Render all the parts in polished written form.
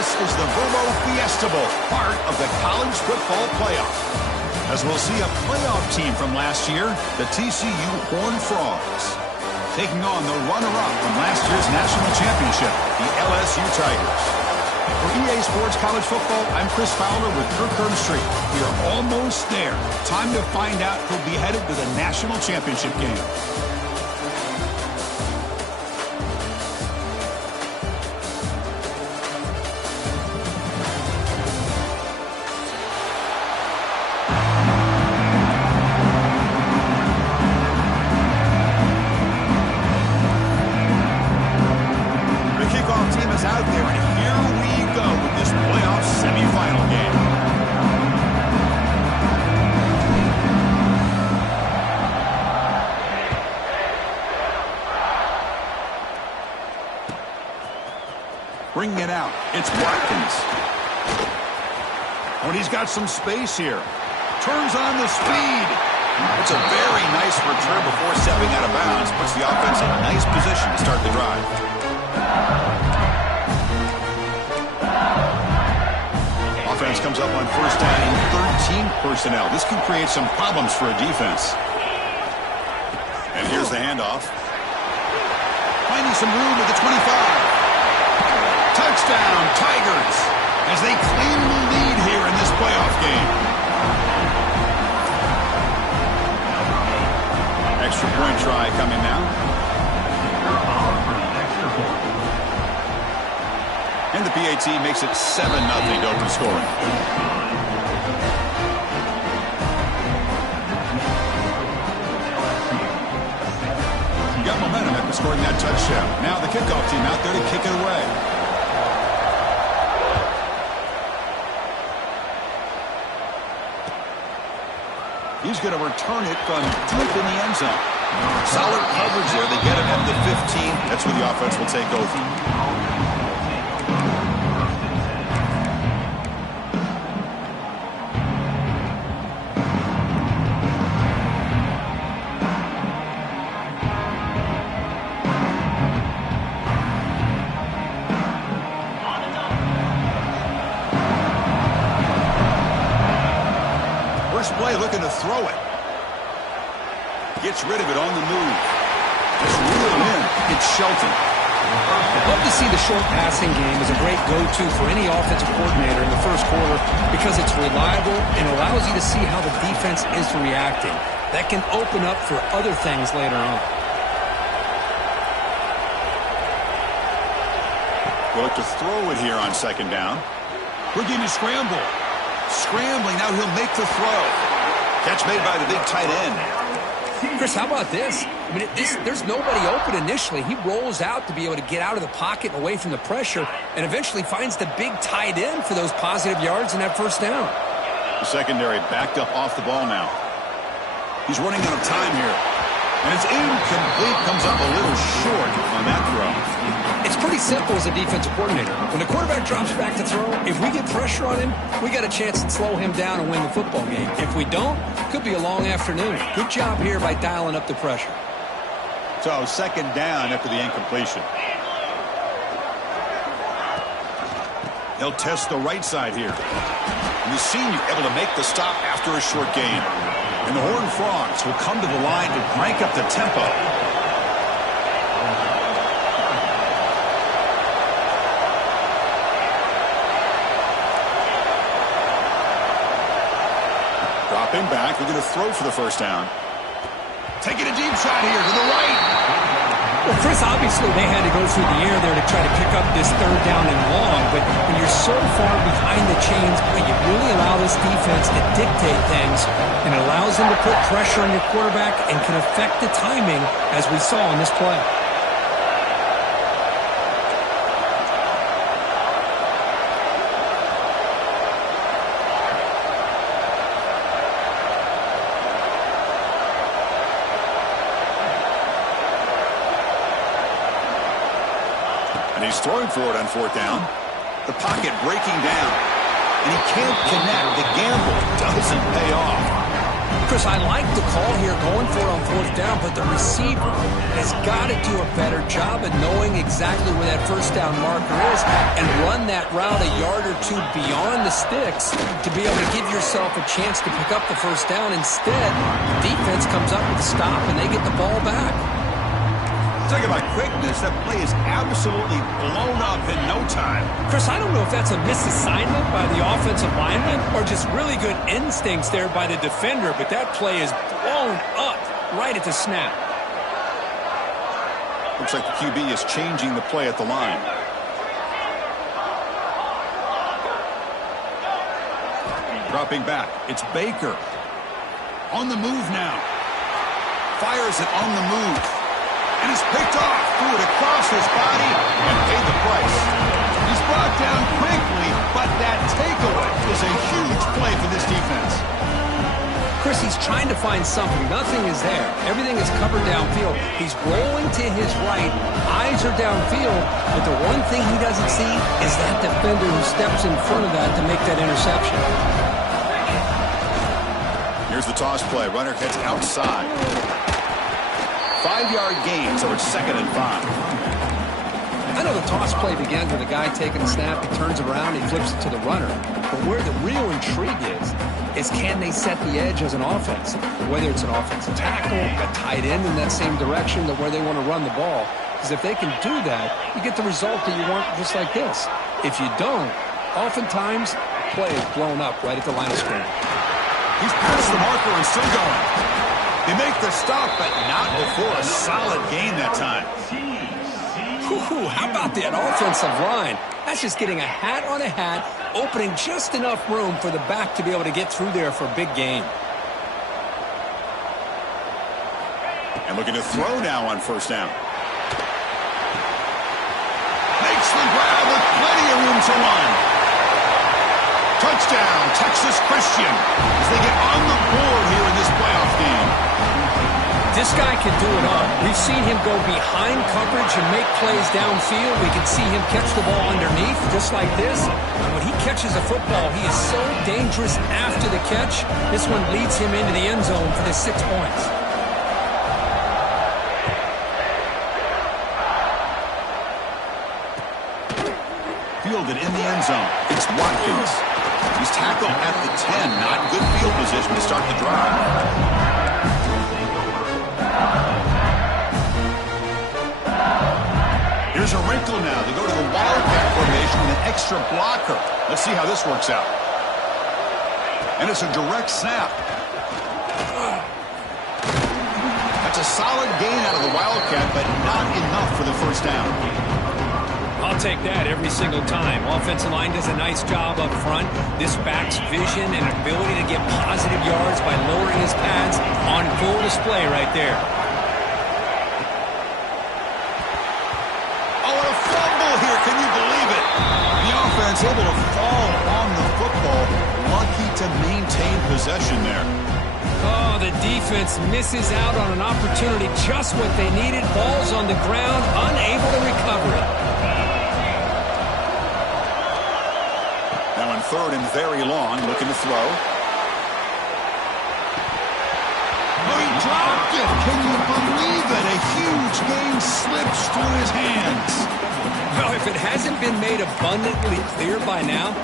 This is the Verbo Fiesta Bowl, part of the college football playoff. As we'll see a playoff team from last year, the TCU Horned Frogs, taking on the runner-up from last year's national championship, the LSU Tigers. For EA Sports College Football, I'm Chris Fowler with Kirk Herbstreit. We are almost there. Time to find out who'll be headed to the national championship game. Bringing it out, it's Watkins. When he's got some space here, turns on the speed. It's a very nice return before stepping out of bounds. Puts the offense in a nice position to start the drive. Offense comes up on first down in 13 personnel. This can create some problems for a defense. And here's the handoff. Finding some room at the 25. Touchdown, Tigers, as they claim the lead here in this playoff game. Extra point try coming now. And the PAT makes it 7-0 to open scoring. Got momentum after scoring that touchdown. Now the kickoff team out there to kick it away. He's going to return it from deep in the end zone. Solid coverage there. They get him at the 15. That's where the offense will take over. Looking to throw it. Gets rid of it on the move. Just reel it in. It's Shelton. I'd love to see the short passing game as a great go-to for any offensive coordinator in the first quarter because it's reliable and allows you to see how the defense is reacting. That can open up for other things later on. We'll look to throw it here on second down. We're getting a scramble. Scrambling. Now he'll make the throw. Catch made by the big tight end. Chris, how about this? I mean, there's nobody open initially. He rolls out to be able to get out of the pocket and away from the pressure and eventually finds the big tight end for those positive yards in that first down. The secondary backed up off the ball now. He's running out of time here. And it's incomplete. Comes up a little short on that throw. It's pretty simple as a defensive coordinator. When the quarterback drops back to throw, if we get pressure on him, we got a chance to slow him down and win the football game. If we don't, it could be a long afternoon. Good job here by dialing up the pressure. So second down after the incompletion. They'll test the right side here. And the senior able to make the stop after a short gain. And the Horned Frogs will come to the line to crank up the tempo. Dropping back, they're going to throw for the first down. Taking a deep shot here to the right. Well, Chris, obviously they had to go through the air there to try to pick up this third down and long, but when you're so far behind the chains, you really allow this defense to dictate things, and it allows them to put pressure on your quarterback and can affect the timing, as we saw in this play. And he's throwing for it on fourth down. The pocket breaking down. And he can't connect. The gamble doesn't pay off. Chris, I like the call here going for it on fourth down, but the receiver has got to do a better job of knowing exactly where that first down marker is and run that route a yard or two beyond the sticks to be able to give yourself a chance to pick up the first down. Instead, the defense comes up with a stop and they get the ball back. Talking about quickness, that play is absolutely blown up in no time. Chris, I don't know if that's a misassignment by the offensive lineman or just really good instincts there by the defender, but that play is blown up right at the snap. Looks like the QB is changing the play at the line. Dropping back, it's Baker. On the move now. Fires it on the move. And is picked off, threw it across his body, and paid the price. He's brought down quickly, but that takeaway is a huge play for this defense. Chris, he's trying to find something. Nothing is there. Everything is covered downfield. He's rolling to his right. Eyes are downfield, but the one thing he doesn't see is that defender who steps in front of that to make that interception. Here's the toss play. Runner heads outside. 5-yard gain, so it's 2nd and 5. I know the toss play begins with a guy taking a snap, he turns around, he flips it to the runner. But where the real intrigue is can they set the edge as an offense? Whether it's an offensive tackle, a tight end in that same direction to where they want to run the ball. Because if they can do that, you get the result that you want just like this. If you don't, oftentimes, the play is blown up right at the line of scrimmage. He's past the marker and still going. They make the stop, but not before a solid gain that time. Ooh, how about that offensive line? That's just getting a hat on a hat, opening just enough room for the back to be able to get through there for a big gain. And looking to throw now on first down. Makes the grab with plenty of room to run. Touchdown, Texas Christian, as they get on the board here in this playoff game. This guy can do it all. We've seen him go behind coverage and make plays downfield. We can see him catch the ball underneath, just like this. And when he catches a football, he is so dangerous after the catch. This one leads him into the end zone for the 6 points. Fielded in the end zone. It's Watkins. He's tackled at the 10. Not good field position to start the drive. Here's a wrinkle now. They go to the wildcat formation with an extra blocker. Let's see how this works out. And it's a direct snap. That's a solid gain out of the wildcat, but not enough for the first down. I'll take that every single time. Offensive line does a nice job up front. This back's vision and ability to get positive yards by lowering his pads on full display right there. Oh, and a fumble here. Can you believe it? The offense able to fall on the football. Lucky to maintain possession there. Oh, the defense misses out on an opportunity. Just what they needed. Ball's on the ground, unable to recover it. Now on 3rd and very long, looking to throw. Oh, he dropped it. Can you believe it? A huge gain slips through his hands. Well, if it hasn't been made abundantly clear by now,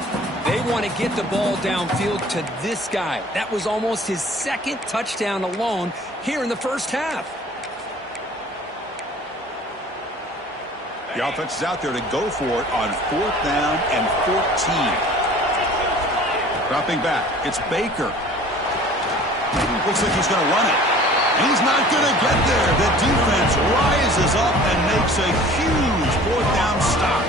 they want to get the ball downfield to this guy. That was almost his 2nd touchdown alone here in the first half. The offense is out there to go for it on 4th down and 14. Dropping back, it's Baker. Looks like he's going to run it. And he's not going to get there. The defense rises up and makes a huge 4th down stop.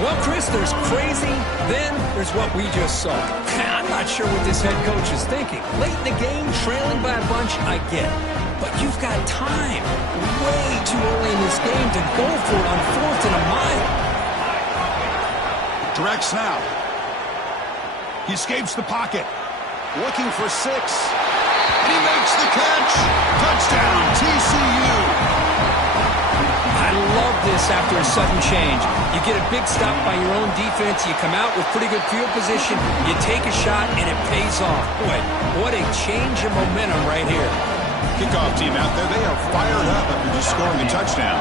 Well, Chris, there's crazy, then there's what we just saw. I'm not sure what this head coach is thinking. Late in the game, trailing by a bunch, I get it. But you've got time, way too early in this game to go for it on 4th and a mile. Direct snap. He escapes the pocket. Looking for 6. And he makes the catch. Touchdown, TCU. I love this after a sudden change. You get a big stop by your own defense. You come out with pretty good field position. You take a shot, and it pays off. Boy, what a change of momentum right here. Kickoff team out there. They are fired up after just scoring a touchdown.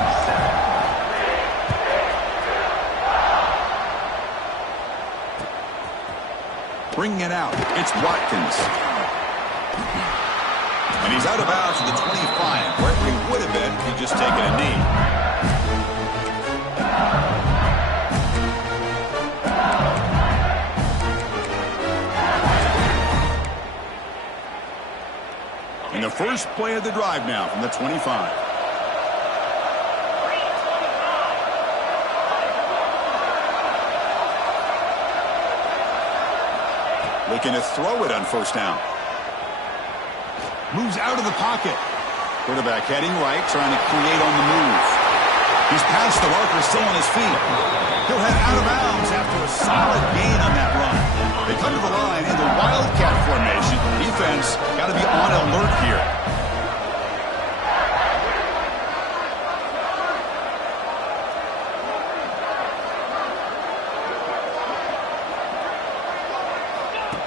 Bringing it out. It's Watkins. And he's out of bounds at the 25, where he would have been if he'd just taken a knee. And the first play of the drive now from the 25. Looking to throw it on first down. Moves out of the pocket. Quarterback heading right, trying to create on the move. He's past the marker, still on his feet. He'll head out of bounds after a solid gain on that run. They come to the line in the Wildcat formation. Defense got to be on alert here.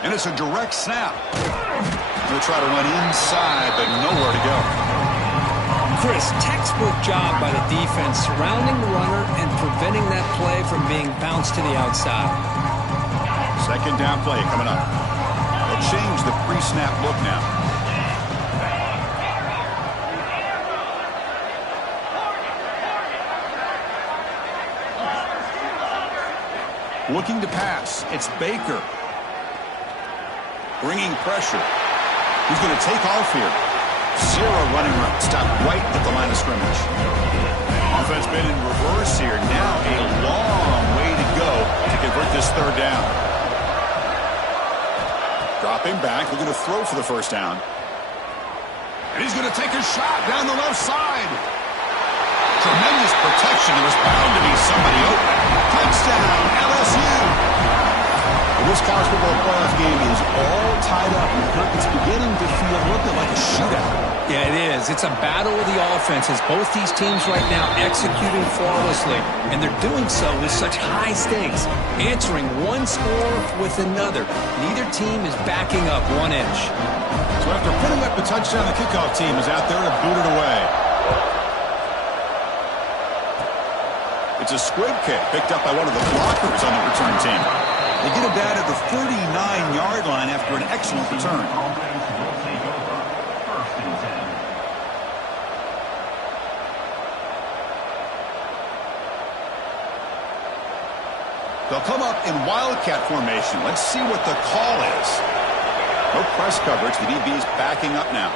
And it's a direct snap. They'll try to run inside, but nowhere to go. Chris, textbook job by the defense surrounding the runner and preventing that play from being bounced to the outside. Second down play coming up. They'll change the pre-snap look now. Looking to pass. It's Baker. Bringing pressure. He's going to take off here. Zero running route. Stop right at the line of scrimmage. Offense been in reverse here. Now a long way to go to convert this third down. Dropping back. Looking to throw for the first down. And he's going to take a shot down the left side. Tremendous protection. There was bound to be somebody open. Touchdown, LSU. This college football playoff game is all tied up. It's beginning to feel a little bit like a shootout. Yeah, it is. It's a battle of the offenses. Both these teams right now executing flawlessly, and they're doing so with such high stakes, answering one score with another. Neither team is backing up 1 inch. So after putting up the touchdown, the kickoff team is out there to boot it away. It's a squib kick picked up by one of the blockers on the return team. They get it down at the 39-yard line after an excellent return. They'll come up in Wildcat formation. Let's see what the call is. No press coverage. The DB's backing up now.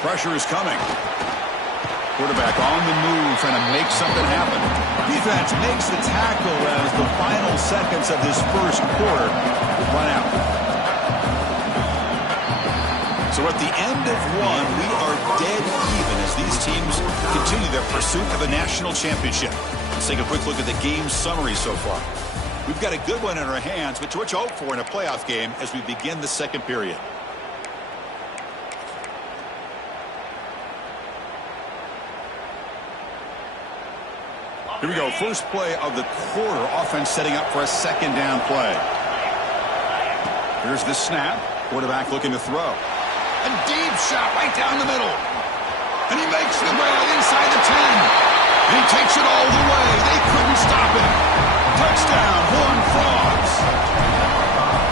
Pressure is coming. Quarterback on the move, trying to make something happen. Defense makes the tackle as the final seconds of this first quarter run out. So at the end of one, we are dead even as these teams continue their pursuit of a national championship. Let's take a quick look at the game summary so far. We've got a good one in our hands, but what you hope for in a playoff game as we begin the second period. Here we go. First play of the quarter. Offense setting up for a second down play. Here's the snap. Quarterback looking to throw. A deep shot right down the middle. And he makes the grab inside the 10. And he takes it all the way. They couldn't stop him. Touchdown, Horned Frogs.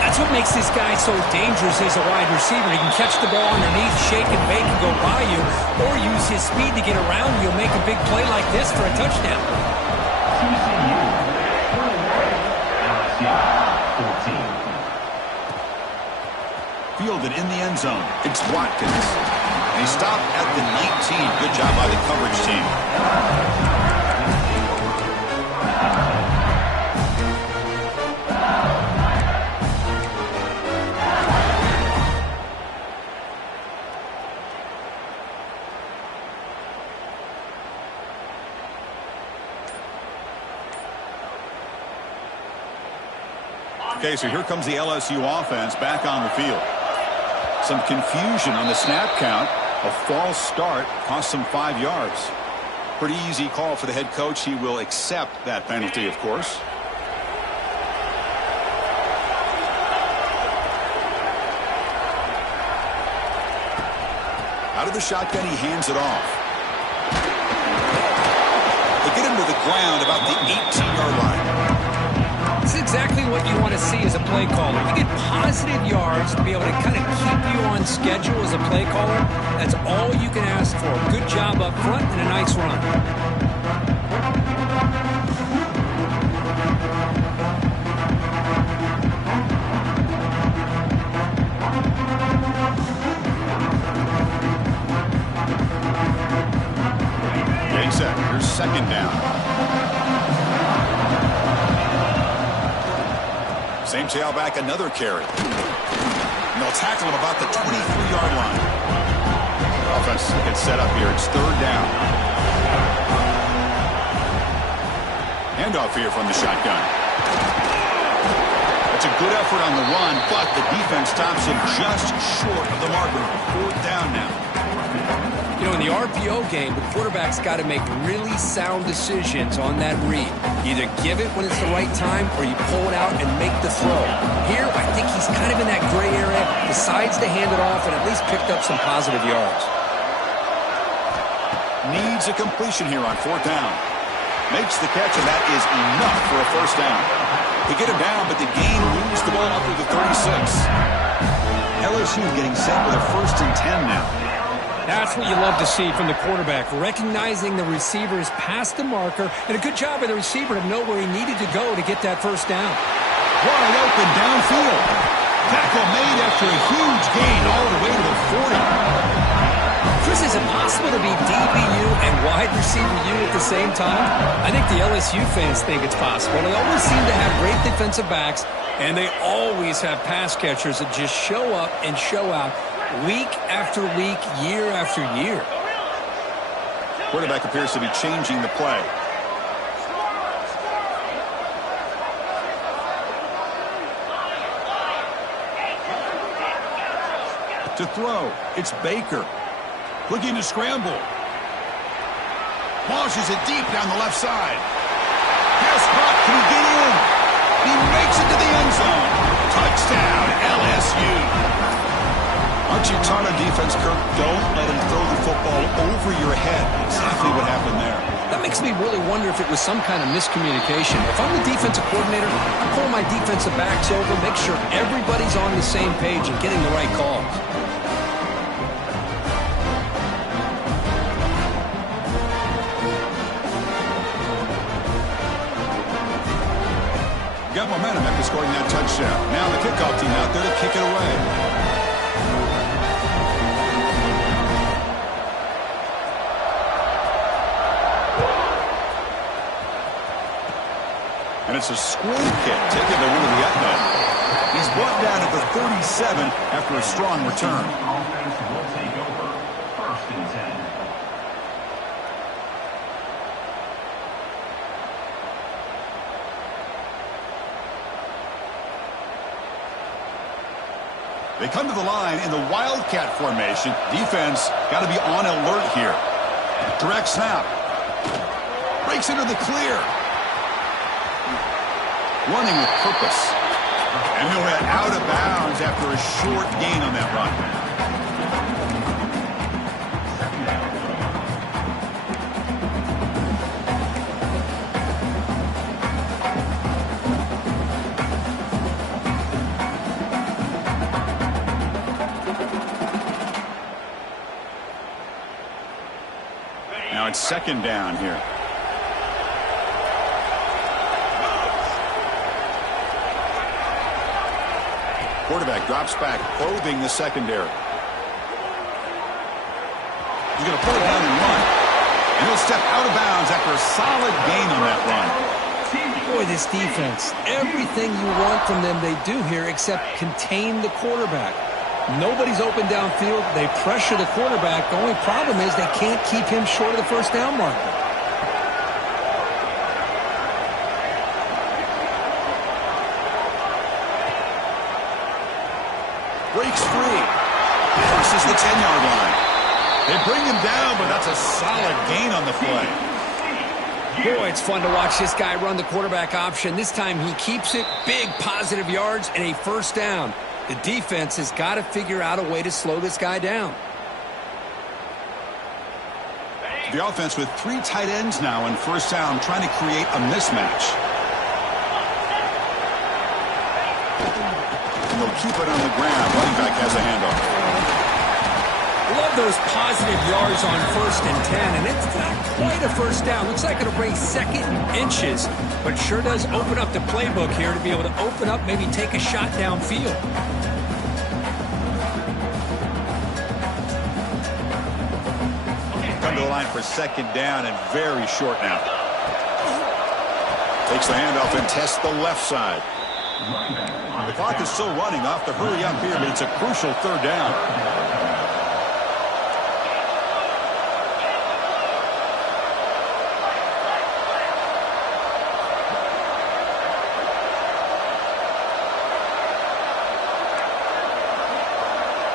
That's what makes this guy so dangerous as a wide receiver. He can catch the ball underneath, shake and bake and go by you, or use his speed to get around you and make a big play like this for a touchdown. Fielded in the end zone. It's Watkins. And he stopped at the 19. Good job by the coverage team. Okay, so here comes the LSU offense back on the field. Some confusion on the snap count. A false start cost them 5 yards. Pretty easy call for the head coach. He will accept that penalty, of course. Out of the shotgun, he hands it off. They get him to the ground about the 18-yard line. This is exactly what you want to see as a play caller. You get positive yards to be able to kind of keep you on schedule as a play caller. That's all you can ask for. Good job up front and a nice run. Here's second down. Same tailback, another carry. And they'll tackle him about the 23-yard line. Offense gets set up here. It's third down. Handoff here from the shotgun. That's a good effort on the run, but the defense stops him just short of the marker. Fourth down now. You know, in the RPO game, the quarterback's got to make really sound decisions on that read. Either give it when it's the right time or you pull it out and make the throw. Here, I think he's kind of in that gray area, decides to hand it off and at least picked up some positive yards. Needs a completion here on fourth down. Makes the catch, and that is enough for a first down. They get him down, but the gain moves the ball up to the 36. LSU getting set with a 1st and 10 now. That's what you love to see from the quarterback, recognizing the receiver is past the marker, and a good job by the receiver to know where he needed to go to get that first down. Wide open downfield. Tackle made after a huge gain all the way to the 40. Chris, is it possible to be DBU and wide receiver U at the same time? I think the LSU fans think it's possible. They always seem to have great defensive backs, and they always have pass catchers that just show up and show out week after week, year after year. Quarterback appears to be changing the play. To throw, it's Baker. Looking to scramble. Launches it deep down the left side. Pass caught. Can he get in? He makes it to the end zone. Touchdown, LSU. Aren't you taught on defense, Kirk? Don't let him throw the football over your head. Exactly what happened there. That makes me really wonder if it was some kind of miscommunication. If I'm the defensive coordinator, I pull my defensive backs over, make sure everybody's on the same page and getting the right calls. Got momentum after scoring that touchdown. Now the kickoff team out there to kick it away. And it's a squib kick taken to one of the end zone. He's brought down at the 37 after a strong return. Offense will take over. 1st and 10. They come to the line in the Wildcat formation. Defense got to be on alert here. Direct snap. Breaks into the clear. Running with purpose. And he'll head out of bounds after a short gain on that run. Now it's second down here. Quarterback drops back, probing the secondary. He's going to pull it down and run. And he'll step out of bounds after a solid gain on that run. Boy, this defense, everything you want from them they do here except contain the quarterback. Nobody's open downfield. They pressure the quarterback. The only problem is they can't keep him short of the first down marker. Breaks free. Crosses the 10-yard line. They bring him down, but that's a solid gain on the play. Boy, it's fun to watch this guy run the quarterback option. This time he keeps it, big positive yards, and a first down. The defense has got to figure out a way to slow this guy down. The offense with 3 tight ends now in first down, trying to create a mismatch. And they'll keep it on the ground. Running back has a handoff. Love those positive yards on 1st and 10, and it's not quite a first down. Looks like it'll bring 2nd and inches, but sure does open up the playbook here to be able to open up, maybe take a shot downfield. Come to the line for 2nd down and very short now. Takes the handoff and tests the left side. The clock is still running off the hurry up here, but it's a crucial 3rd down.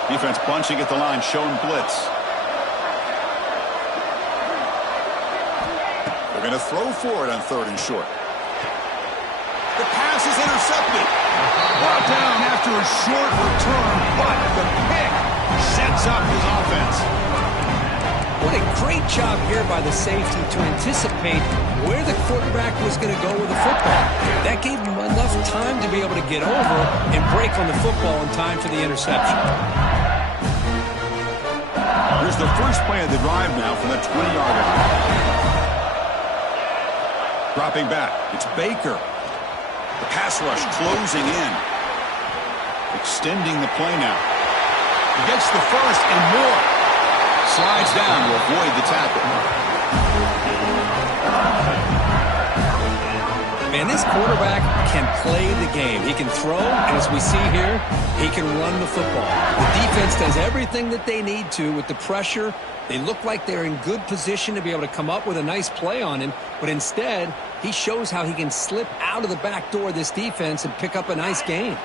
Defense bunching at the line, showing blitz. They're going to throw for it on 3rd and short. The pass is intercepted. Brought down after a short return, but the pick sets up his offense. What a great job here by the safety to anticipate where the quarterback was going to go with the football. That gave him enough time to be able to get over and break on the football in time for the interception. Here's the first play of the drive now from the 20-yard line. Dropping back, it's Baker. The pass rush closing in. Extending the play now. He gets the first and more. Slides down to avoid the tackle. Man, this quarterback can play the game. He can throw, and as we see here, he can run the football. The defense does everything that they need to with the pressure. They look like they're in good position to be able to come up with a nice play on him, but instead, he shows how he can slip out of the back door of this defense and pick up a nice gain.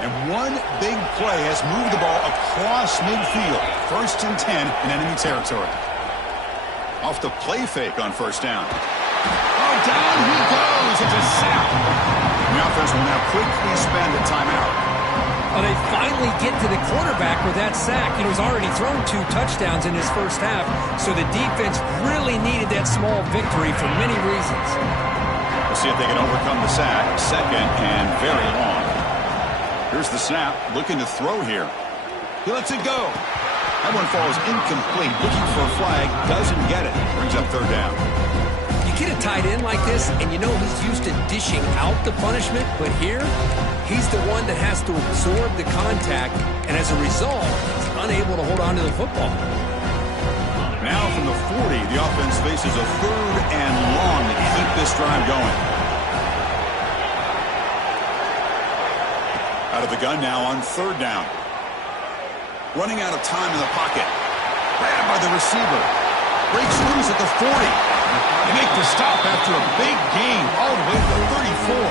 And one big play has moved the ball across midfield. 1st and 10 in enemy territory. Off the play fake on 1st down. Oh, down he goes. It's a sack. The offense will now quickly spend a timeout. Well, they finally get to the quarterback with that sack. He's already thrown 2 touchdowns in his first half, so the defense really needed that small victory for many reasons. We'll see if they can overcome the sack. 2nd and very long. Here's the snap, looking to throw here. He lets it go. That one falls incomplete, looking for a flag, doesn't get it. Brings up 3rd down. You get a tight end like this, and you know he's used to dishing out the punishment, but here, he's the one that has to absorb the contact, and as a result, he's unable to hold on to the football. Now from the 40, the offense faces a 3rd and long to keep this drive going. Out of the gun now on 3rd down. Running out of time in the pocket. Grabbed by the receiver. Breaks loose at the 40. They make the stop after a big gain all the way to the 34.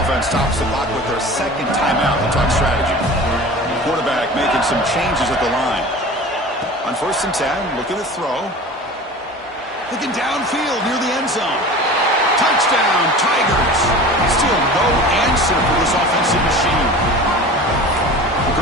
Offense stops the clock with their 2nd timeout to talk strategy. Quarterback making some changes at the line. On 1st and 10, looking to throw. Looking downfield near the end zone. Touchdown, Tigers. Still no answer for this offensive machine.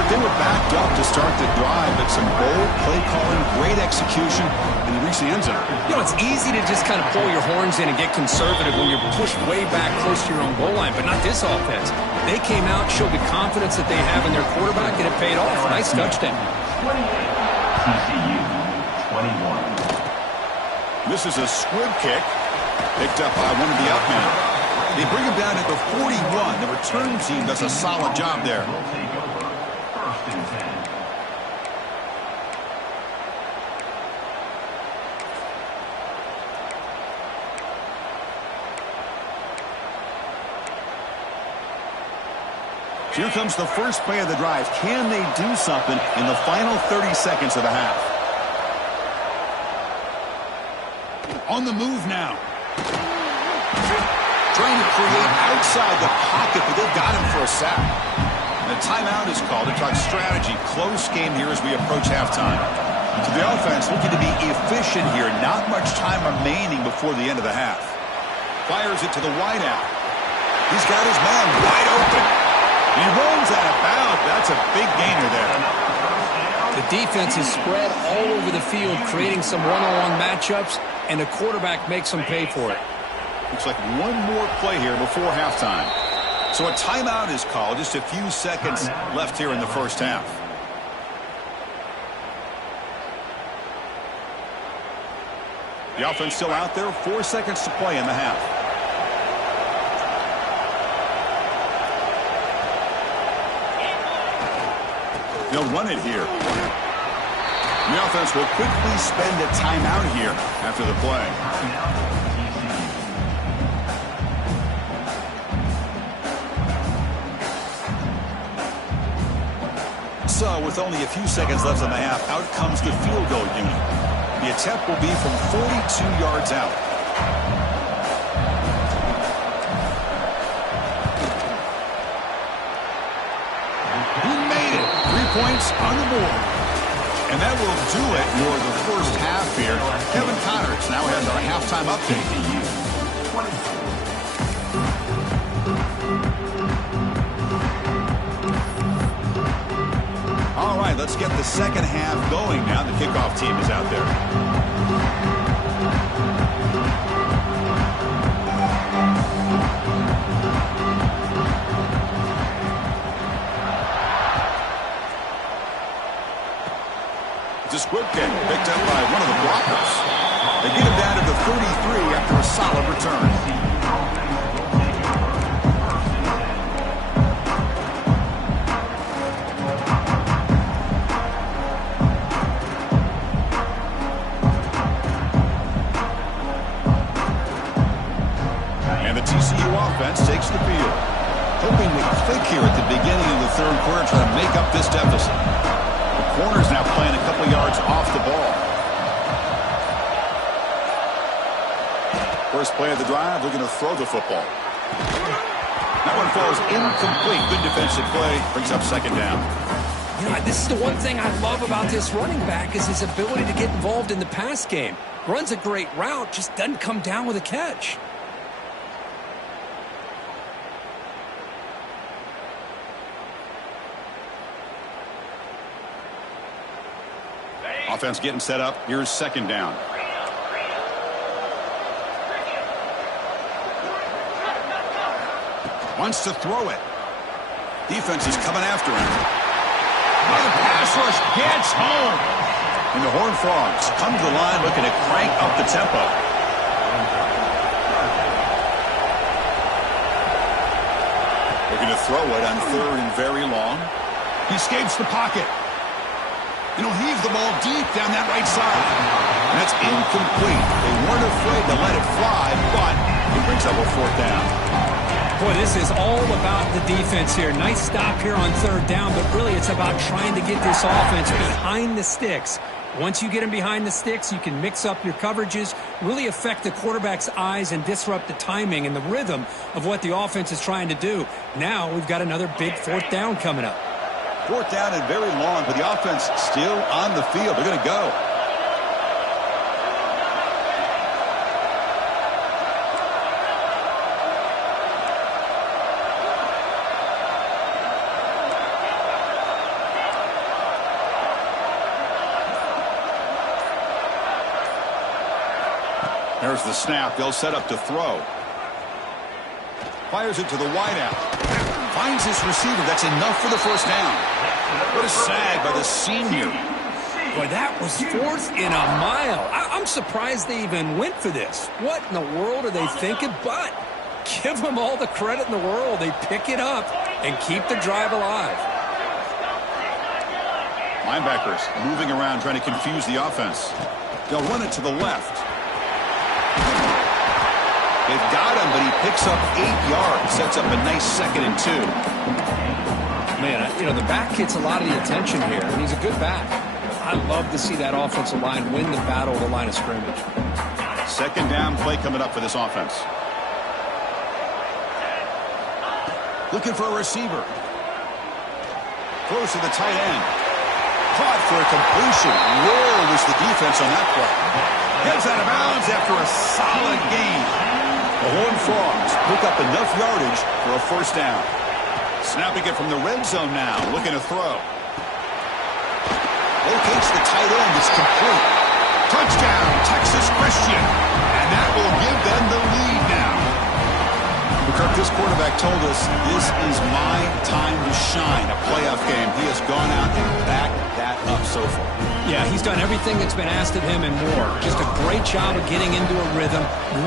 They were backed up to start the drive, but some bold play calling, great execution, and they reached the end zone. It's easy to just kind of pull your horns in and get conservative when you're pushed way back close to your own goal line, but not this offense. They came out, showed the confidence that they have in their quarterback, and it paid off. Nice touchdown. TCU 21. This is a squib kick, picked up by one of the up men. They bring him down at the 41. The return team does a solid job there. Will take over 1st and 10. Here comes the first play of the drive. Can they do something in the final 30 seconds of the half? On the move now. Trying to create outside the pocket, but they've got him for a sack. And a timeout is called to talk strategy. Close game here as we approach halftime. So the offense looking to be efficient here. Not much time remaining before the end of the half. Fires it to the wideout. He's got his man wide open. He runs out of bounds. That's a big gainer there. The defense is spread all over the field, creating some one-on-one matchups, and the quarterback makes them pay for it. Looks like one more play here before halftime. So a timeout is called. Just a few seconds left here in the first half. The offense still out there. 4 seconds to play in the half. They'll run it here. The offense will quickly spend a timeout here after the play. So with only a few seconds left in the half, out comes the field goal unit. The attempt will be from 42 yards out. He made it. 3 points on the board. And that will do it for the first half here. Kevin Connors now has our halftime update. All right, let's get the second half going now. The kickoff team is out there. It's a squib kick picked up by one of the blockers. They get him down to the 33 after a solid return. Offense takes the field. Hoping to click here at the beginning of the third quarter, trying to make up this deficit. The corner's now playing a couple yards off the ball. First play of the drive, looking to throw the football. That one falls incomplete. Good defensive play, brings up second down. You know, this is the one thing I love about this running back is his ability to get involved in the pass game. Runs a great route, just doesn't come down with a catch. Offense getting set up. Here's second down. Wants to throw it. Defense is coming after him. Oh, the pass rush gets home. And the Horned Frogs come to the line looking to crank up the tempo. Looking to throw it on third and very long. He escapes the pocket. And he'll heave the ball deep down that right side. And that's incomplete. They weren't afraid to let it fly, but it brings up a fourth down. Boy, this is all about the defense here. Nice stop here on third down, but really it's about trying to get this offense behind the sticks. Once you get them behind the sticks, you can mix up your coverages, really affect the quarterback's eyes and disrupt the timing and the rhythm of what the offense is trying to do. Now we've got another big fourth down coming up. Fourth down and very long, but the offense still on the field. They're going to go. There's the snap. They'll set up to throw. Fires it to the wideout. Finds his receiver. That's enough for the first down. What a sag by the senior. Boy, that was fourth in a mile. I'm surprised they even went for this. What in the world are they thinking? But give them all the credit in the world. They pick it up and keep the drive alive. Linebackers moving around, trying to confuse the offense. They'll run it to the left. They've got him, but he picks up 8 yards. Sets up a nice 2nd and 2. Man, you know, the back gets a lot of the attention here, and he's a good back. I love to see that offensive line win the battle of the line of scrimmage. Second down play coming up for this offense. Looking for a receiver. Throws to the tight end. caught for a completion. Where was the defense on that play? Gets out of bounds after a solid gain. The Horned Frogs pick up enough yardage for a first down. Snapping it from the red zone now, looking to throw. Locates the tight end. It's complete. Touchdown, Texas Christian. And that will give them the lead now. Kirk, this quarterback told us this is my time to shine, a playoff game. He has gone out and backed that up so far. Yeah, he's done everything that's been asked of him and more. Just a great job of getting into a rhythm.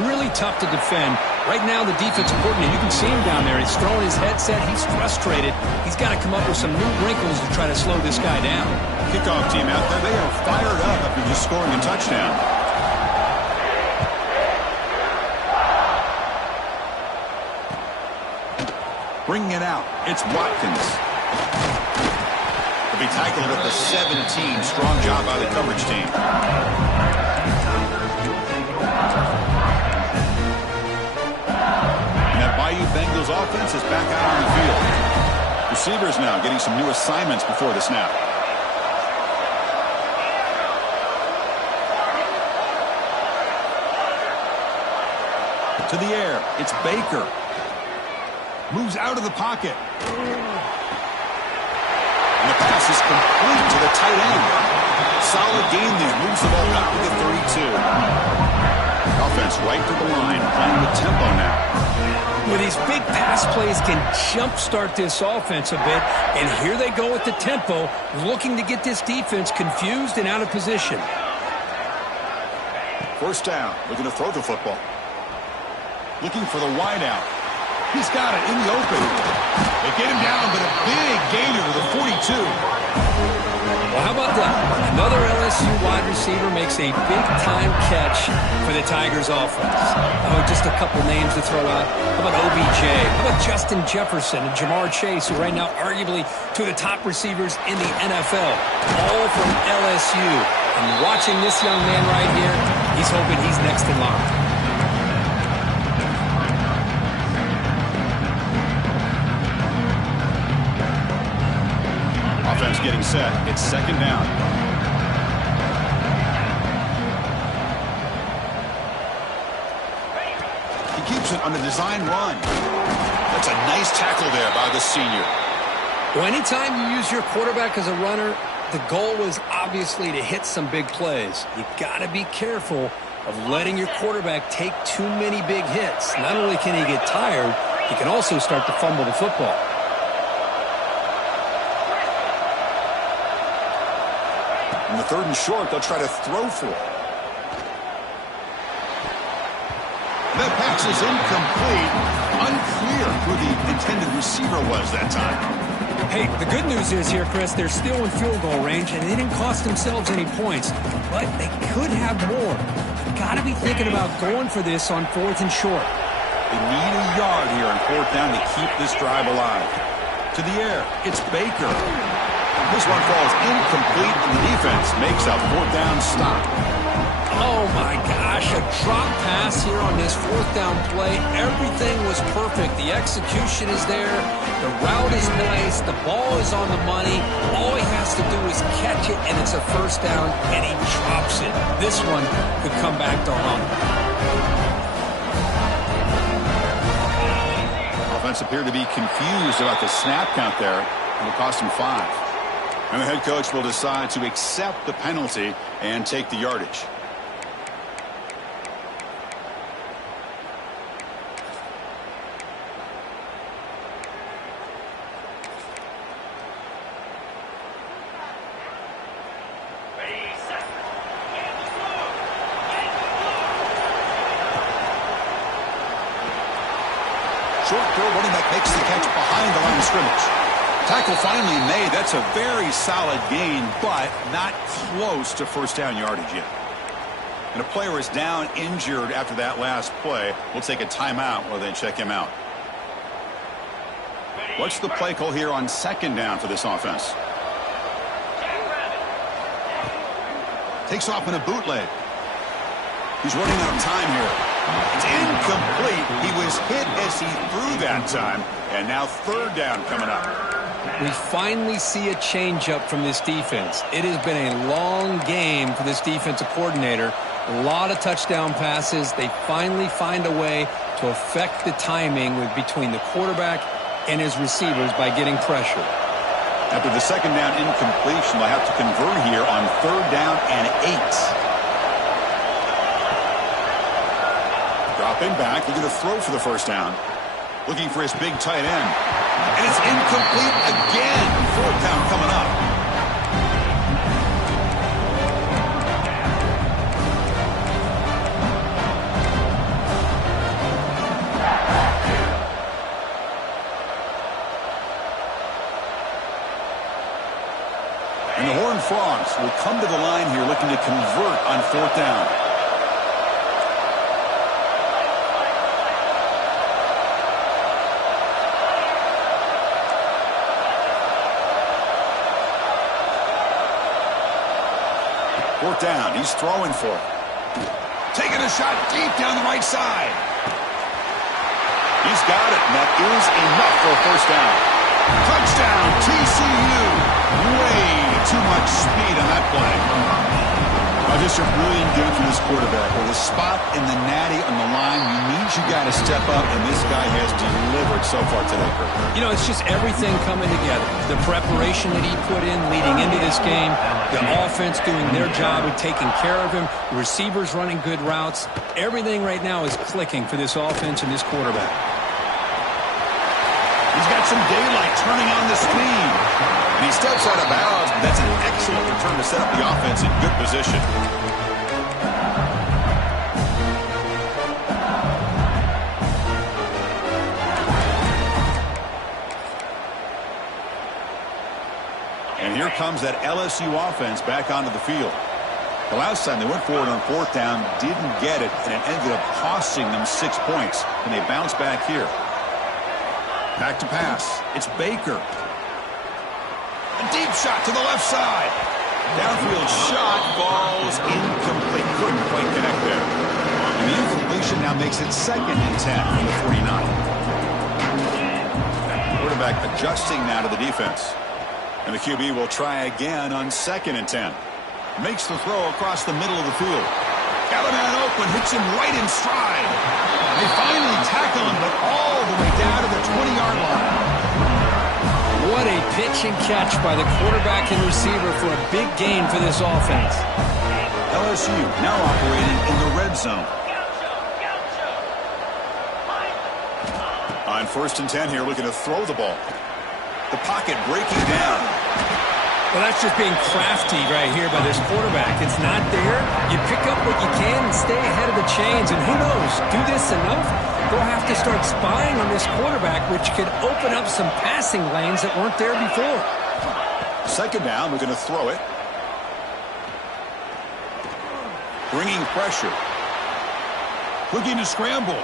Really tough to defend. Right now, the defensive coordinator, you can see him down there. He's throwing his headset. He's frustrated. He's got to come up with some new wrinkles to try to slow this guy down. Kickoff team out there, they are fired up after just scoring a touchdown. Bringing it out, it's Watkins. He'll be tackled at the 17. Strong job by the coverage team. And that Bayou Bengals offense is back out on the field. Receivers now getting some new assignments before the snap. To the air, it's Baker. Moves out of the pocket. And the pass is complete to the tight end. Solid gain there. Moves the ball out to the 32. Offense right to the line. Playing with tempo now. With these big pass plays can jumpstart this offense a bit. And here they go with the tempo, looking to get this defense confused and out of position. First down. Looking to throw the football. Looking for the wideout. He's got it in the open. They get him down, but a big gainer to the 42. Well, how about that? Another LSU wide receiver makes a big-time catch for the Tigers offense. Oh, just a couple names to throw out. How about OBJ? How about Justin Jefferson and Jamar Chase, who right now arguably two of the top receivers in the NFL, all from LSU. And watching this young man right here, he's hoping he's next in line. Offense getting set. It's second down. He keeps it on the design run. That's a nice tackle there by the senior. Well, anytime you use your quarterback as a runner, the goal was obviously to hit some big plays. You got to be careful of letting your quarterback take too many big hits. Not only can he get tired, he can also start to fumble the football. In the third and short, they'll try to throw for it. That pass is incomplete. Unclear who the intended receiver was that time. Hey, the good news is here, Chris, they're still in field goal range, and they didn't cost themselves any points. But they could have more. Got to be thinking about going for this on fourth and short. They need a yard here on fourth down to keep this drive alive. To the air, it's Baker. This one falls incomplete, and the defense makes a fourth down stop. Oh, my gosh, a drop pass here on this fourth down play. Everything was perfect. The execution is there. The route is nice. The ball is on the money. All he has to do is catch it, and it's a first down, and he drops it. This one could come back to haunt him. Offense appeared to be confused about the snap count there, and it cost him 5. And the head coach will decide to accept the penalty and take the yardage. Short throw, running back makes the catch behind the line of scrimmage. Tackle finally made. That's a very solid gain, but not close to first down yardage yet. And a player is down injured after that last play. We'll take a timeout while they check him out. What's the play call here on second down for this offense? Takes off in a bootleg. He's running out of time here. It's incomplete. He was hit as he threw that time. And now third down coming up. We finally see a changeup from this defense. It has been a long game for this defensive coordinator. A lot of touchdown passes. They finally find a way to affect the timing between the quarterback and his receivers by getting pressure. After the second down incompletion, they'll have to convert here on 3rd down and 8. Dropping back, looking to throw for the first down. Looking for his big tight end. And it's incomplete again. 4th down coming up. And the Horned Frogs will come to the line here looking to convert on 4th down. Fourth down, he's throwing for it. Taking a shot deep down the right side. He's got it, and that is enough for a first down. Touchdown, TCU. Way too much speed on that play. Just a brilliant game from this quarterback. With a spot in the natty on the line, you need your guy to step up, and this guy has delivered so far today, Kurt. You know, it's just everything coming together. The preparation that he put in leading into this game, the offense doing their job of taking care of him, receivers running good routes. Everything right now is clicking for this offense and this quarterback. He's got some daylight turning on the speed. And he steps out of bounds, but that's an excellent return to set up the offense in good position. And here comes that LSU offense back onto the field. The last time they went forward on 4th down, didn't get it, and it ended up costing them 6 points. And they bounce back here. Back to pass. It's Baker. A deep shot to the left side. Downfield shot falls incomplete. Couldn't quite connect there. And the incompletion now makes it 2nd and 10 from the 49. Quarterback adjusting now to the defense. And the QB will try again on 2nd and 10. Makes the throw across the middle of the field. Got a man open, hits him right in stride. They finally tackle him, but all the way down to the 20-yard line. What a pitch and catch by the quarterback and receiver for a big gain for this offense. LSU now operating in the red zone. On 1st and 10 here, looking to throw the ball. The pocket breaking down. Well, that's just being crafty right here by this quarterback. It's not there. You pick up what you can and stay ahead of the chains. And who knows, do this enough, they'll have to start spying on this quarterback, which could open up some passing lanes that weren't there before. 2nd down, we're going to throw it. Bringing pressure. Looking to scramble.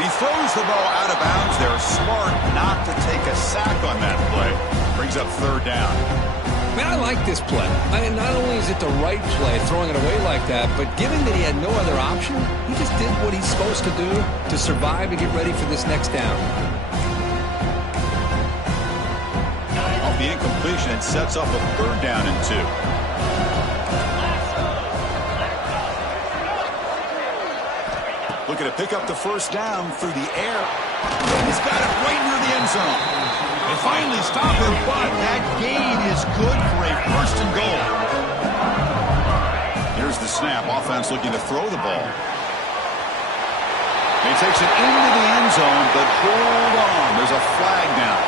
He throws the ball out of bounds there. Smart not to take a sack on that play. Brings up 3rd down. Man, I like this play. I mean, not only is it the right play, throwing it away like that, but given that he had no other option, he just did what he's supposed to do to survive and get ready for this next down. Off the incompletion, it sets up a 3rd down and 2. Looking to pick up the first down through the air. He's got it right near the end zone. They finally stop him, but that gain is good for a 1st and goal. Here's the snap. Offense looking to throw the ball. He takes it into the end zone, but hold on. There's a flag now.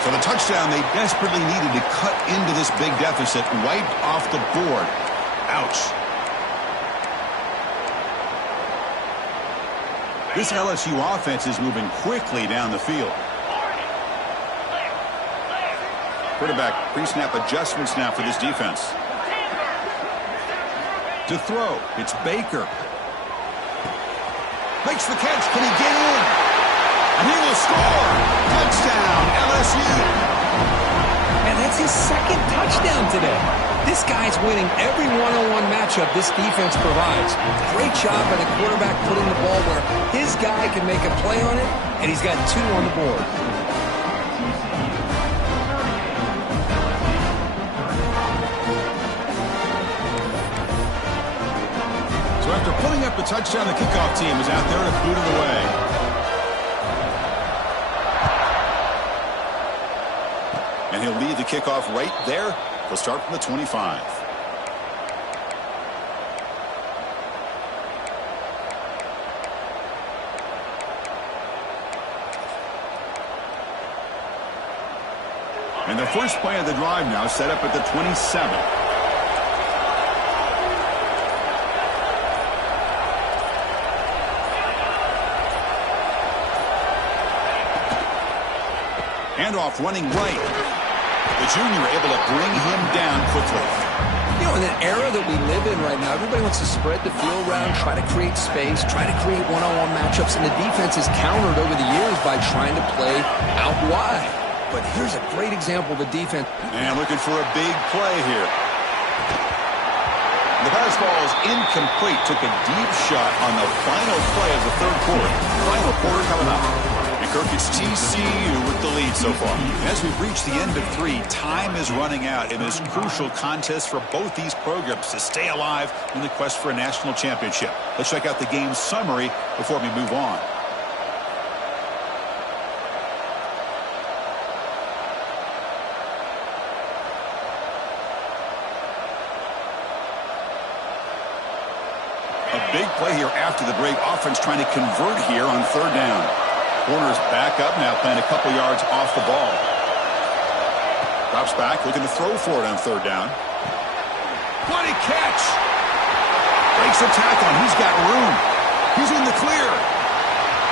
So the touchdown they desperately needed to cut into this big deficit, wiped off the board. Ouch. This LSU offense is moving quickly down the field. Quarterback pre-snap adjustments now for this defense. To throw, it's Baker. Makes the catch. Can he get in? And he will score. Touchdown, LSU. And that's his 2nd touchdown today. This guy's winning every one-on-one matchup this defense provides. Great job by the quarterback putting the ball where his guy can make a play on it, and he's got 2 on the board. So after putting up the touchdown, the kickoff team is out there to boot it away. And he'll lead the kickoff right there. He'll start from the 25. And the first play of the drive now set up at the 27. Handoff running right. The junior able to bring him down quickly. You know, in an era that we live in right now, everybody wants to spread the field around, try to create space, try to create one-on-one matchups, and the defense is countered over the years by trying to play out wide. But here's a great example of a defense. And looking for a big play here. The pass ball is incomplete. Took a deep shot on the final play of the third quarter. Final quarter coming up. And Kirk, it's TCU with the lead so far. As we've reached the end of 3, time is running out in this crucial contest for both these programs to stay alive in the quest for a national championship. Let's check out the game's summary before we move on. A big play here after the break. Offense trying to convert here on third down. Corners back up now, playing a couple yards off the ball. Drops back, looking to throw for it on third down. What a catch! Breaks the tackle, and he's got room. He's in the clear.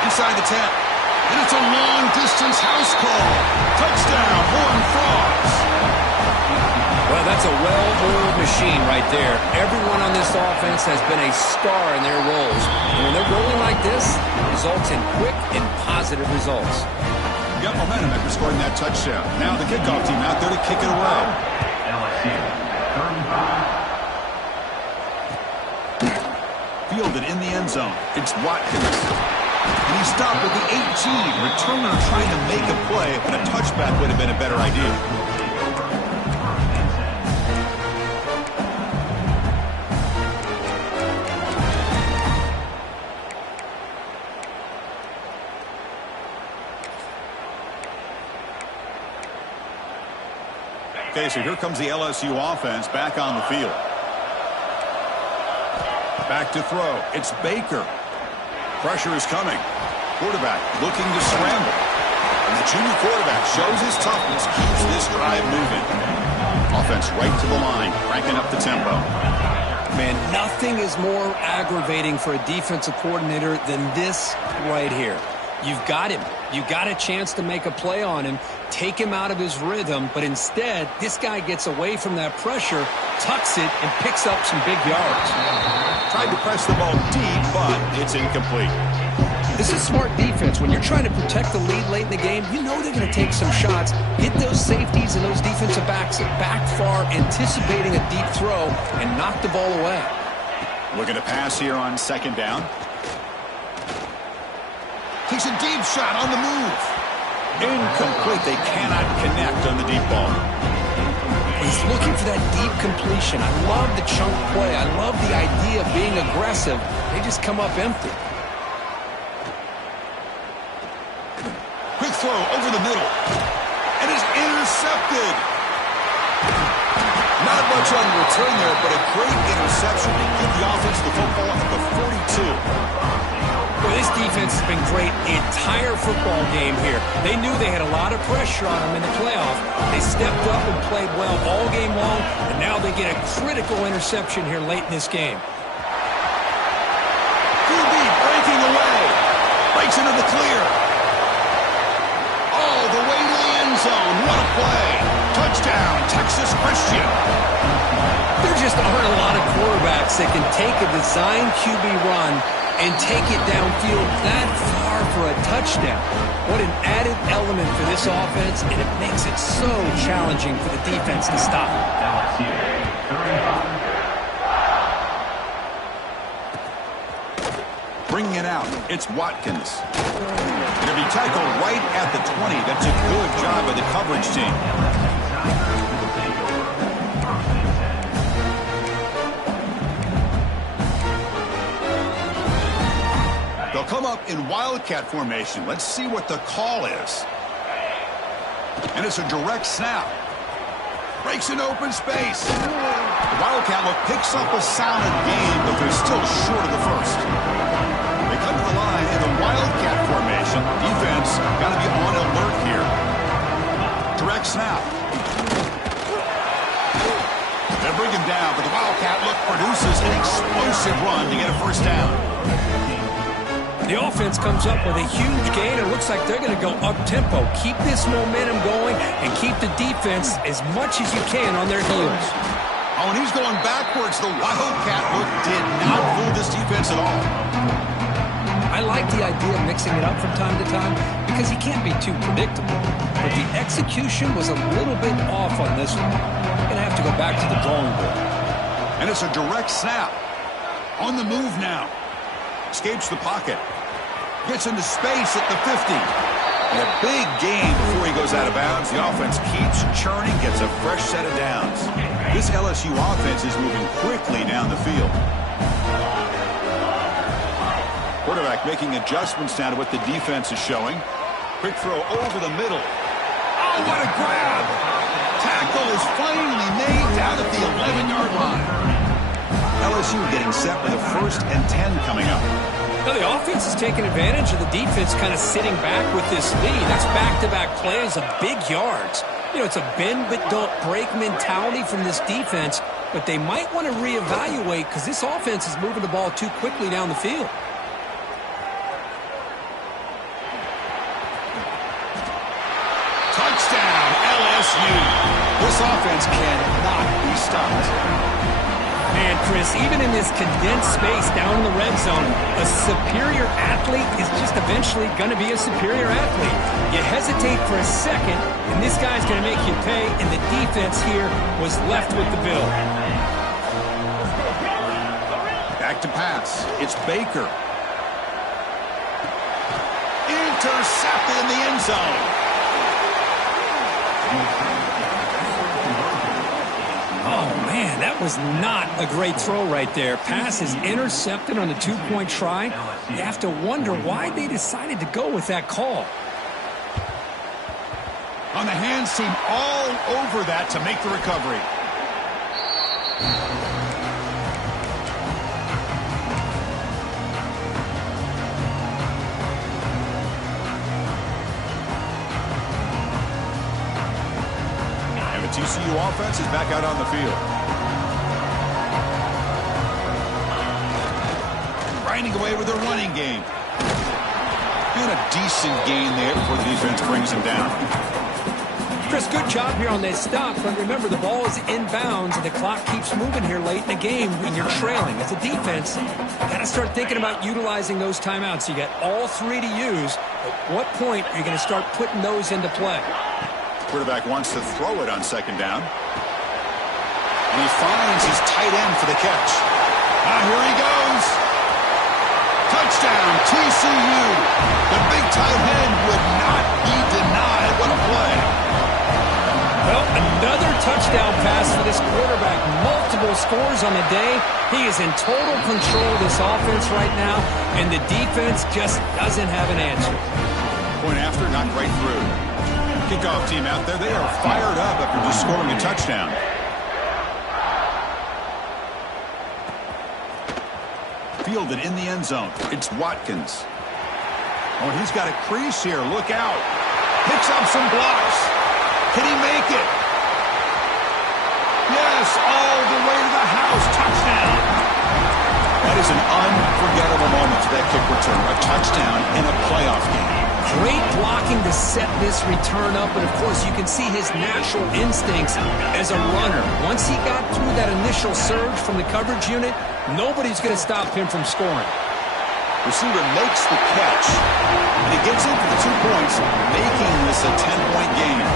Inside the 10. And it's a long-distance house call. Touchdown, Horned Frogs. Well, that's a well-oiled machine right there. Everyone on this offense has been a star in their roles. And when they're rolling like this, it results in quick and positive results. Got momentum after scoring that touchdown. Now the kickoff team out there to kick it away. LSU, 35. Fielded in the end zone. It's Watkins. And he stopped at the 18. Returner trying to make a play, but a touchback would have been a better idea. Okay, so here comes the LSU offense back on the field. Back to throw. It's Baker. Pressure is coming. Quarterback looking to scramble. And the junior quarterback shows his toughness, keeps this drive moving. Offense right to the line, cranking up the tempo. Man, nothing is more aggravating for a defensive coordinator than this right here. You've got him. You've got a chance to make a play on him, take him out of his rhythm, but instead, this guy gets away from that pressure, tucks it, and picks up some big yards. Tried to press the ball deep, but it's incomplete. This is smart defense. When you're trying to protect the lead late in the game, you know they're going to take some shots, hit those safeties and those defensive backs back far, anticipating a deep throw, and knock the ball away. Looking to pass here on second down. Takes a deep shot on the move. Incomplete. They cannot connect on the deep ball. He's looking for that deep completion. I love the chunk play. I love the idea of being aggressive. They just come up empty. Quick throw over the middle. And is intercepted. Not much on the return there, but a great interception to give the offense the football at the 42. Well, this defense has been great the entire football game here. They knew they had a lot of pressure on them in the playoff. They stepped up and played well all game long, and now they get a critical interception here late in this game. QB breaking away. Breaks into the clear. All the way to the end zone. What a play. Touchdown, Texas Christian. There just aren't a lot of quarterbacks that can take a design QB run and take it downfield that far for a touchdown. What an added element for this offense, and it makes it so challenging for the defense to stop. LSU, 35. Bringing it out, it's Watkins. It'll be tackled right at the 20. That's a good job by the coverage team. They'll come up in wildcat formation. Let's see what the call is. And it's a direct snap. Breaks an open space. The wildcat look picks up a solid gain, but they're still short of the first. They come to the line in the wildcat formation. Defense got to be on alert here. Direct snap. They'll bring him down, but the wildcat look produces an explosive run to get a first down. The offense comes up with a huge gain. It looks like they're going to go up-tempo. Keep this momentum going and keep the defense as much as you can on their heels. Oh, and he's going backwards. The wildcat look did not fool this defense at all. I like the idea of mixing it up from time to time because you can't be too predictable. But the execution was a little bit off on this one. Going to have to go back to the drawing board. And it's a direct snap. On the move now. Escapes the pocket. Gets into space at the 50. And a big gain before he goes out of bounds. The offense keeps churning, gets a fresh set of downs. This LSU offense is moving quickly down the field. Quarterback making adjustments now to what the defense is showing. Quick throw over the middle. Oh, what a grab! Tackle is finally made down at the 11-yard line. LSU getting set with a 1st and 10 coming up. Now the offense is taking advantage of the defense kind of sitting back with this lead. That's back-to-back plays of big yards. You know, it's a bend but don't break mentality from this defense, but they might want to reevaluate because this offense is moving the ball too quickly down the field. Touchdown, LSU. This offense cannot be stopped. Man, Chris, even in this condensed space down in the red zone, a superior athlete is just eventually going to be a superior athlete. You hesitate for a second, and this guy's going to make you pay, and the defense here was left with the bill. Back to pass. It's Baker. Intercepted in the end zone. Oh, man, that was not a great throw right there. Pass is intercepted on the 2-point try. You have to wonder why they decided to go with that call. On the hands team all over that to make the recovery. TCU offense is back out on the field. Grinding away with their running game. And a decent gain there before the defense brings him down. Chris, good job here on that stop, but remember the ball is inbounds and the clock keeps moving here late in the game when you're trailing. As a defense, you got to start thinking about utilizing those timeouts. You got all 3 to use. At what point are you going to start putting those into play? Quarterback wants to throw it on 2nd down. And he finds his tight end for the catch. Here he goes. Touchdown, TCU. The big tight end would not be denied. What a play. Well, another touchdown pass for this quarterback. Multiple scores on the day. He is in total control of this offense right now, and the defense just doesn't have an answer. Point after, not right through. Kickoff team out there, they are fired up after just scoring a touchdown. Fielded in the end zone. It's Watkins. Oh, and he's got a crease here. Look out. Picks up some blocks. Can he make it? Yes, all the way to the house. Touchdown. That is an unforgettable moment for that kick return. A touchdown in a playoff game. Great blocking to set this return up, but of course you can see his natural instincts as a runner. Once he got through that initial surge from the coverage unit, nobody's going to stop him from scoring. Receiver makes the catch, and he gets in for the 2 points, making this a 10-point game.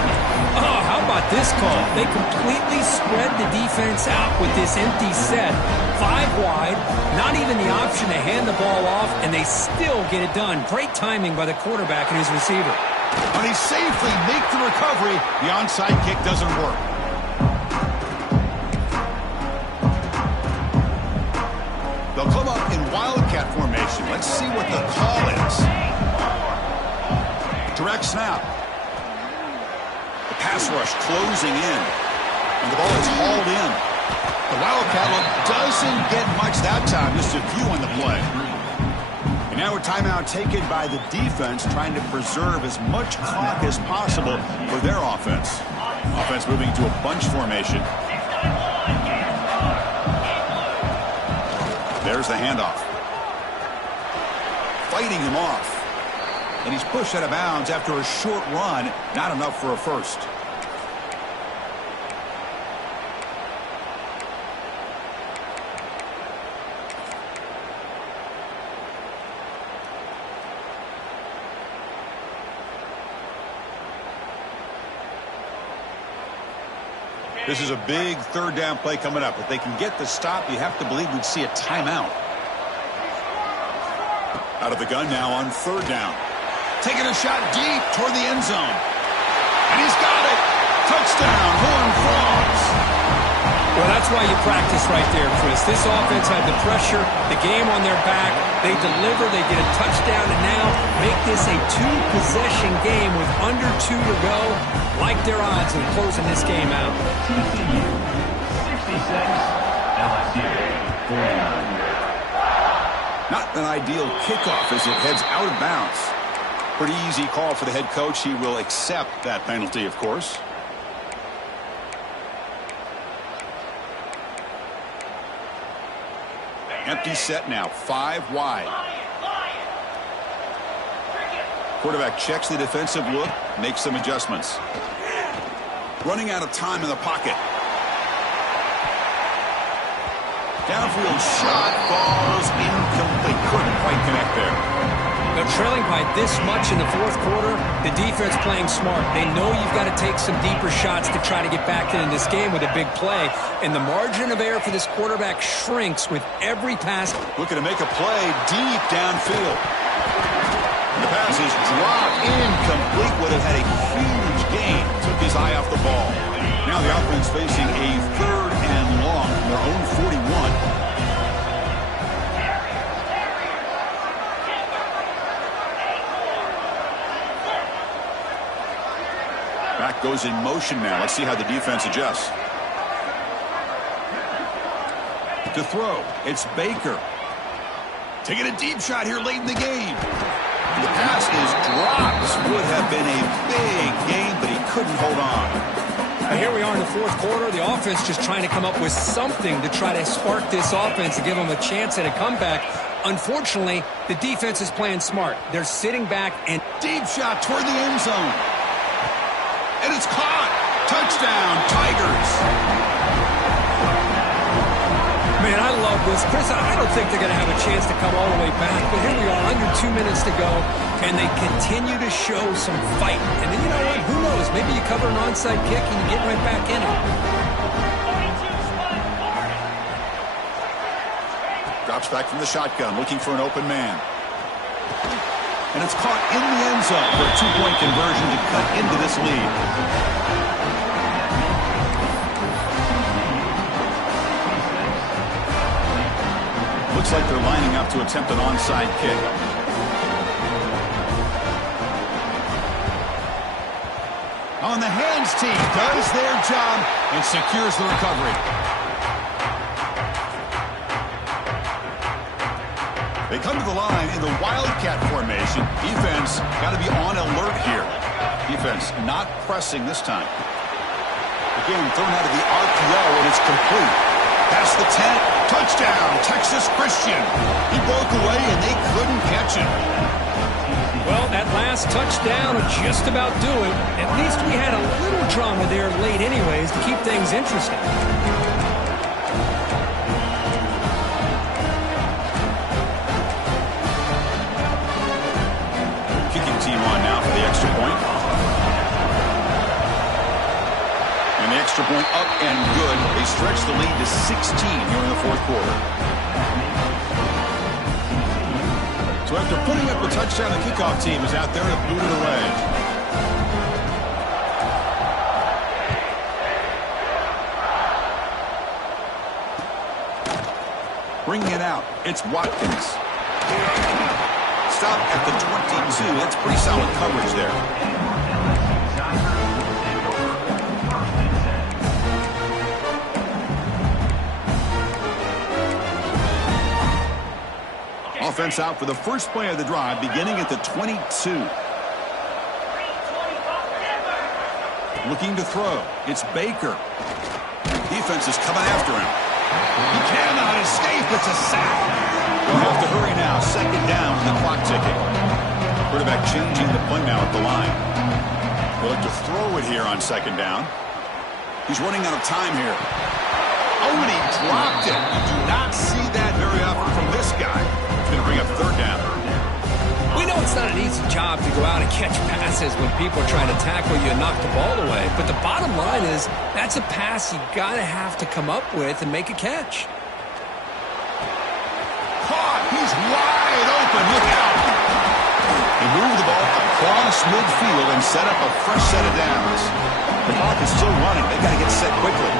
Oh, how about this call? They completely spread the defense out with this empty set. 5 wide, not even the option to hand the ball off, and they still get it done. Great timing by the quarterback and his receiver. And he safely make the recovery. The onside kick doesn't work. They'll come up in wildcat formation. Let's see what the call is. Direct snap. The pass rush closing in. And the ball is hauled in. The Wildcat look doesn't get much that time. Just a few on the play. And now a timeout taken by the defense, trying to preserve as much clock as possible for their offense. Offense moving to a bunch formation. There's the handoff. Fighting him off. And he's pushed out of bounds after a short run. Not enough for a first. This is a big third down play coming up. If they can get the stop, you have to believe we'd see a timeout. Out of the gun now on third down. Taking a shot deep toward the end zone. And he's got it. Touchdown, Horned Frogs. Well, that's why you practice right there, Chris. This offense had the pressure, the game on their back. They deliver, they get a touchdown, and now make this a two-possession game with under 2 to go. Like their odds in closing this game out. TCU 66, LSU 49. Not an ideal kickoff as it heads out of bounds. Pretty easy call for the head coach. He will accept that penalty, of course. Empty set now, 5 wide. Quarterback checks the defensive look, makes some adjustments. Running out of time in the pocket. Downfield shot falls incomplete. Couldn't quite connect there. They're trailing by this much in the fourth quarter. The defense playing smart. They know you've got to take some deeper shots to try to get back in this game with a big play. And the margin of error for this quarterback shrinks with every pass. Looking to make a play deep downfield. And the pass is dropped incomplete. Would have had a huge gain. Took his eye off the ball. Now the offense facing a third and long from their own 41. Back goes in motion now. Let's see how the defense adjusts. To throw, it's Baker. Taking a deep shot here late in the game. And the pass is dropped. This would have been a big game, but he couldn't hold on. Now here we are in the fourth quarter. The offense just trying to come up with something to try to spark this offense and give them a chance at a comeback. Unfortunately, the defense is playing smart. They're sitting back and deep shot toward the end zone. And it's caught. Touchdown, Tigers. Man, I love this. Chris, I don't think they're going to have a chance to come all the way back. But here we are, under 2 minutes to go, and they continue to show some fight. And then you know what? Who knows? Maybe you cover an onside kick and you get right back in it. Drops back from the shotgun, looking for an open man. And it's caught in the end zone for a 2-point conversion to cut into this lead. Looks like they're lining up to attempt an onside kick. On the hands team does their job and secures the recovery. They come to the line in the Wildcat formation. Defense got to be on alert here. Defense not pressing this time. Again, thrown out of the RPO, and it's complete. Past the 10, touchdown, Texas Christian. He broke away, and they couldn't catch him. Well, that last touchdown will just about do it. At least we had a little drama there late anyways to keep things interesting. Team on now for the extra point. And the extra point up and good. They stretch the lead to 16 here in the fourth quarter. So after putting up a touchdown, the kickoff team is out there to boot it away. Bringing it out, it's Watkins. Stop at the 22. That's pretty solid coverage there. Offense out for the first play of the drive, beginning at the 22. Looking to throw. It's Baker. Defense is coming after him. He cannot escape. It's a sack. They'll have to hurry now. Second down, the clock ticking. Quarterback changing the play now at the line. They'll have to throw it here on second down. He's running out of time here. Oh, and he dropped it. You do not see that very often from this guy. It's going to bring up third down. We know it's not an easy job to go out and catch passes when people are trying to tackle you and knock the ball away. But the bottom line is that's a pass you got to have to come up with and make a catch. Caught. He's wide open. Look out. He moved the ball across midfield and set up a fresh set of downs. The clock is still running. They've got to get set quickly.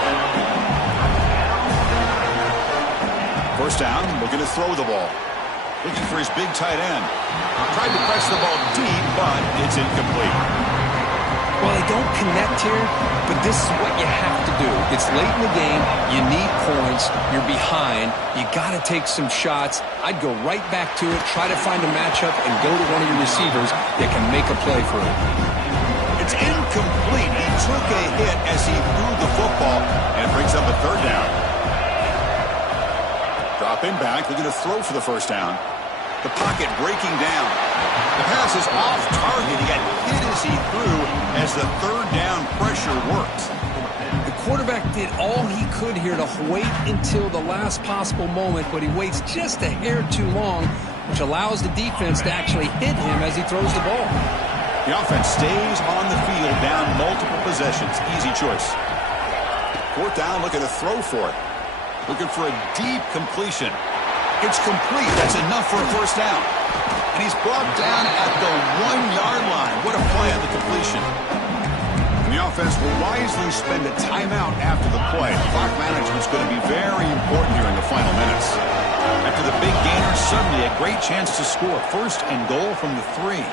First down, looking to throw the ball. Looking for his big tight end. Tried to press the ball deep, but it's incomplete. Well, they don't connect here, but this is what you have to do. It's late in the game. You need points. You're behind. You got to take some shots. I'd go right back to it, try to find a matchup, and go to one of your receivers that can make a play for it. It's incomplete. He took a hit as he threw the football, and it brings up a third down. Dropping back, looking to throw for the first down. The pocket breaking down. The pass is off target. He got hit as he threw as the third down pressure worked. The quarterback did all he could here to wait until the last possible moment, but he waits just a hair too long, which allows the defense to actually hit him as he throws the ball. The offense stays on the field down multiple possessions. Easy choice. Fourth down, looking to throw for it. Looking for a deep completion. It's complete. That's enough for a first down. And he's brought down at the 1-yard line. What a play on the completion. And the offense will wisely spend a timeout after the play. Clock management's going to be very important here in the final minutes. After the big gainer, suddenly a great chance to score. First and goal from the 3.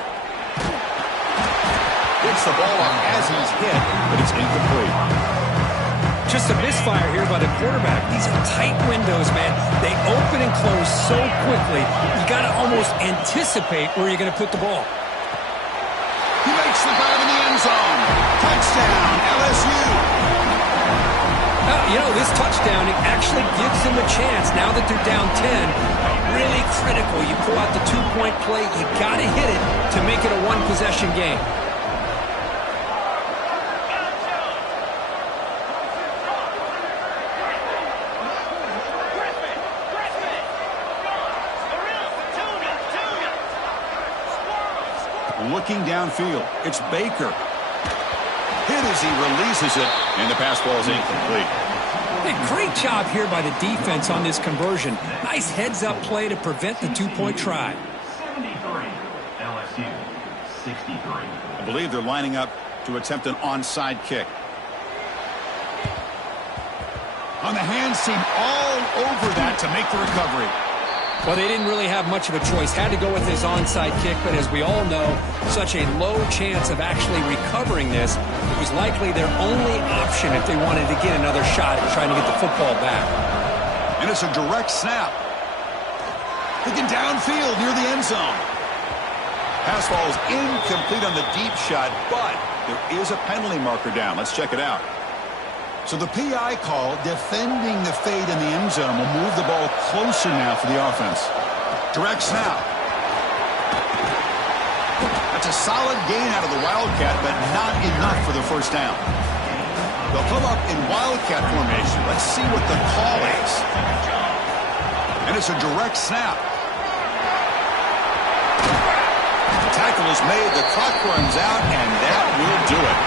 Gets the ball up as he's hit, but it's incomplete. Just a misfire here by the quarterback. These are tight windows, man. They open and close so quickly. You got to almost anticipate where you're going to put the ball. He makes the grab in the end zone. Touchdown, LSU. This touchdown, it actually gives them a chance now that they're down 10. Really critical. You pull out the 2-point play. You got to hit it to make it a one-possession game. Looking downfield, it's Baker. Hit as he releases it, and the pass ball is incomplete. Hey, great job here by the defense on this conversion. Nice heads-up play to prevent the 2-point try. 73, LSU, 63. I believe they're lining up to attempt an onside kick. On the hands team all over that to make the recovery. Well, they didn't really have much of a choice. Had to go with his onside kick, but as we all know, such a low chance of actually recovering this. It was likely their only option if they wanted to get another shot at trying to get the football back. And it's a direct snap. Looking downfield near the end zone. Pass ball is incomplete on the deep shot, but there is a penalty marker down. Let's check it out. So the PI call, defending the fade in the end zone, will move the ball closer now for the offense. Direct snap. That's a solid gain out of the Wildcat, but not enough for the first down. They'll come up in Wildcat formation. Let's see what the call is. And it's a direct snap. The tackle is made, the clock runs out, and that will do it.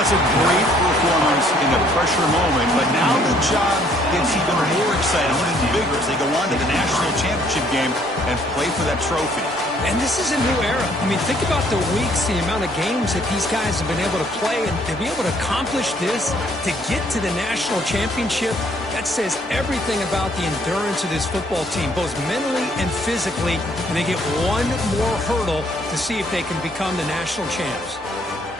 That's a great performance in a pressure moment, but now the job gets even more exciting and bigger as they go on to the national championship game and play for that trophy. And this is a new era. I mean, think about the weeks, the amount of games that these guys have been able to play, and to be able to accomplish this, to get to the national championship, that says everything about the endurance of this football team, both mentally and physically, and they get one more hurdle to see if they can become the national champs.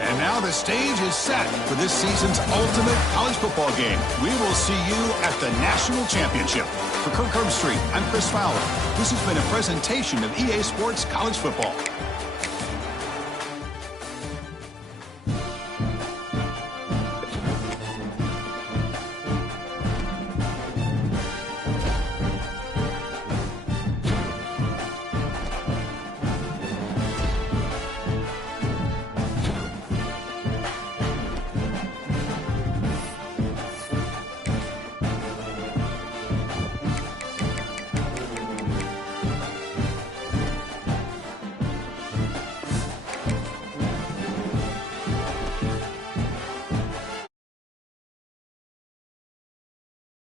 And now the stage is set for this season's ultimate college football game. We will see you at the national championship. For Kirk Herbstreit, I'm Chris Fowler. This has been a presentation of EA Sports College Football.